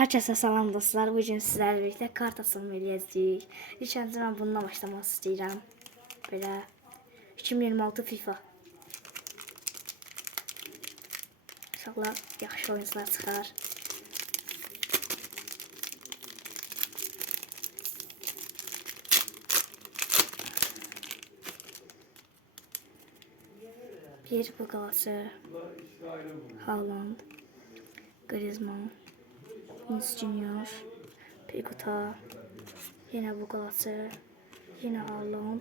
Herkese salam dostlar. Bugün sizlerle birlikte kart açılımı eləyəcəyik. İlk öncə mən bununla başlamaq istəyirəm. Belə 2026 FIFA. İnşallah yaxşı oyuncular çıxar. Bir bu qalası Haaland, Griezmann, Vinicius Junior, Pikuta, yine bu qalası, yine Haaland,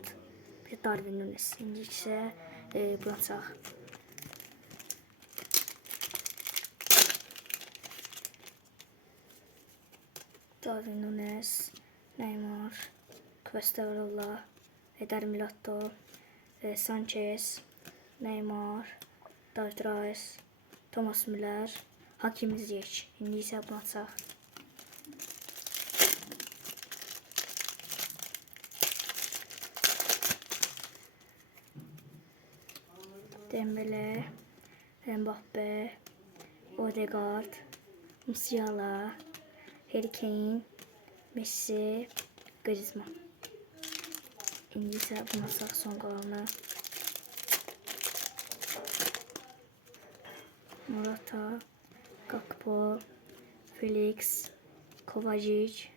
bir Darwin Nunes. İndi isə bıraçaq. Darwin Nunes, Neymar, Kvesterola, Eder Milotto, Sanchez, Neymar, David Reis, Thomas Müller, Hakim Ziyech. İndi isə bıraçaq. Dembele, Mbappe, Odegaard, Musiala, Harry Kane, Messi, Griezmann. İndi isə bıraçaq son qalanı. Morata, Gakpo, Felix, Kovacic,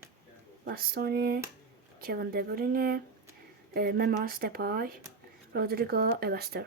Bastoni, Kevin De Bruyne, Memphis Depay, Rodrigo Evester.